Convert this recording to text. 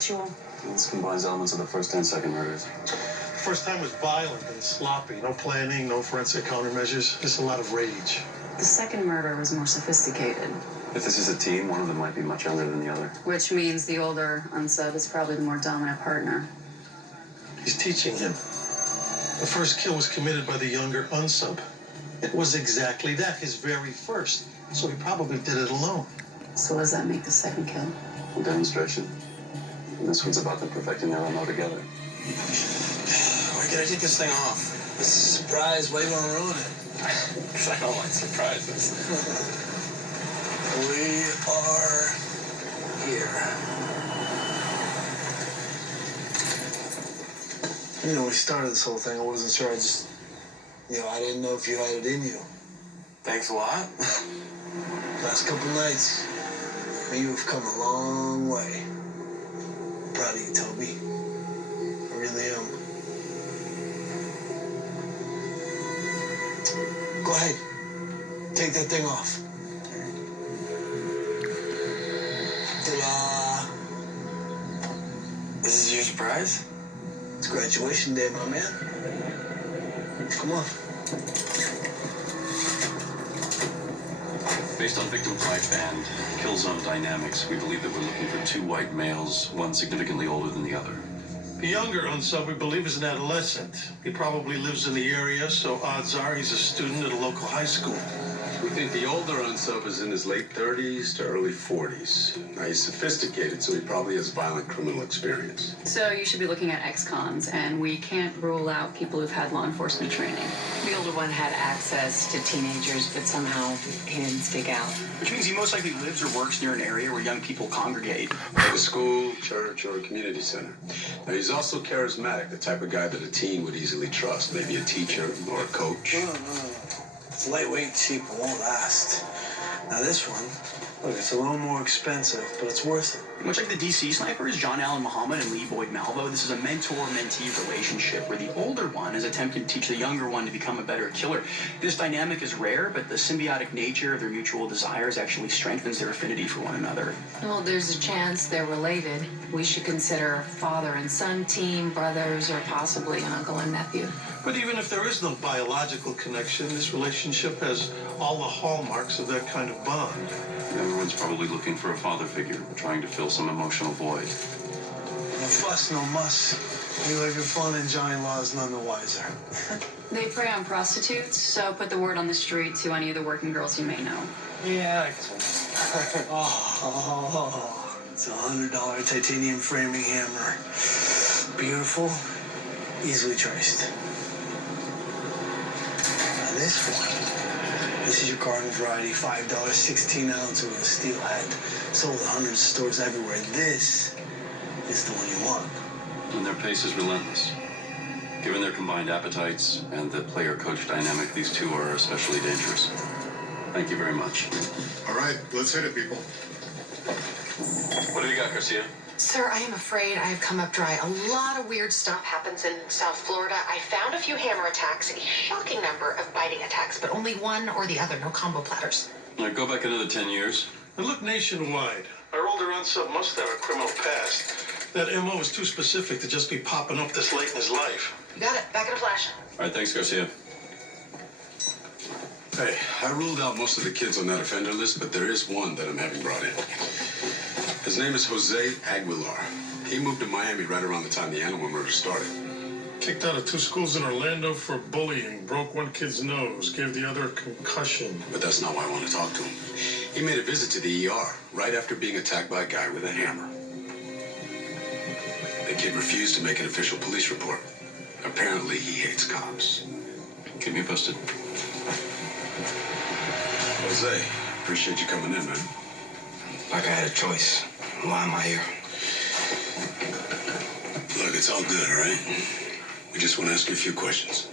Sure. This combines elements of the first and second murders. First time was violent and sloppy. No planning, no forensic countermeasures, just a lot of rage. The second murder was more sophisticated. If this is a team, one of them might be much younger than the other. Which means the older unsub is probably the more dominant partner. He's teaching him. The first kill was committed by the younger unsub. It was exactly that, his very first. So he probably did it alone. So what does that make the second kill? A demonstration. And this one's about them perfecting their MO together. Why can I take this thing off? This is a surprise. Why do you want to ruin it? Because I don't like surprises. We are here. You know, when we started this whole thing, I wasn't sure. I didn't know if you had it in you. Thanks a lot. Last couple nights, you have come a long way. I'm proud of you, Toby. I really am. Go ahead. Take that thing off. Ta-da! This is your surprise? It's graduation day, my man. Come on. Based on victim type and kill zone dynamics, we believe that we're looking for two white males, one significantly older than the other. The younger unsub, we believe, is an adolescent. He probably lives in the area, so odds are he's a student at a local high school. We think the older unsub is in his late 30s to early 40s. Now, he's sophisticated, so he probably has violent criminal experience. So you should be looking at ex-cons, and we can't rule out people who've had law enforcement training. The older one had access to teenagers, but somehow he didn't stick out. Which means he most likely lives or works near an area where young people congregate. Like a school, church, or a community center. Now, he's also charismatic, the type of guy that a teen would easily trust. Maybe a teacher or a coach. No. It's lightweight, cheap, and won't last. Now this one, look, it's a little more expensive, but it's worth it. Much like the DC snipers, John Allen Muhammad and Lee Boyd Malvo, this is a mentor-mentee relationship where the older one is attempting to teach the younger one to become a better killer. This dynamic is rare, but the symbiotic nature of their mutual desires actually strengthens their affinity for one another. Well, there's a chance they're related. We should consider father and son team, brothers, or possibly an uncle and nephew. But even if there is no biological connection, this relationship has all the hallmarks of that kind of bond. Everyone's probably looking for a father figure, trying to fill some emotional void. No fuss, no muss. You live your fun and Johnny Law's none the wiser. They prey on prostitutes, so put the word on the street to any of the working girls you may know. Yeah, I guess. It's a $100 titanium framing hammer. Beautiful, easily traced. Now this one, this is your garden variety, $5, 16 ounce with a steel head. Sold at hundreds of stores everywhere. This is the one you want. And their pace is relentless. Given their combined appetites and the player-coach dynamic, these two are especially dangerous. Thank you very much. All right, let's hit it, people. What do you got, Garcia? Sir, I am afraid I have come up dry. A lot of weird stuff happens in South Florida. I found a few hammer attacks, a shocking number of biting attacks, but only one or the other, no combo platters. All right, go back another 10 years. And look nationwide. Our older unsub must have a criminal past. That MO is too specific to just be popping up this late in his life. You got it. Back in a flash. All right, thanks, Garcia. Hey, I ruled out most of the kids on that offender list, but there is one that I'm having brought in. His name is Jose Aguilar. He moved to Miami right around the time the animal murder started. Kicked out of 2 schools in Orlando for bullying, broke one kid's nose, gave the other a concussion. But that's not why I want to talk to him. He made a visit to the ER right after being attacked by a guy with a hammer. The kid refused to make an official police report. Apparently, he hates cops. Keep me posted. Jose, appreciate you coming in, man. Like I had a choice. Why am I here? Look, it's all good, all right? We just want to ask you a few questions.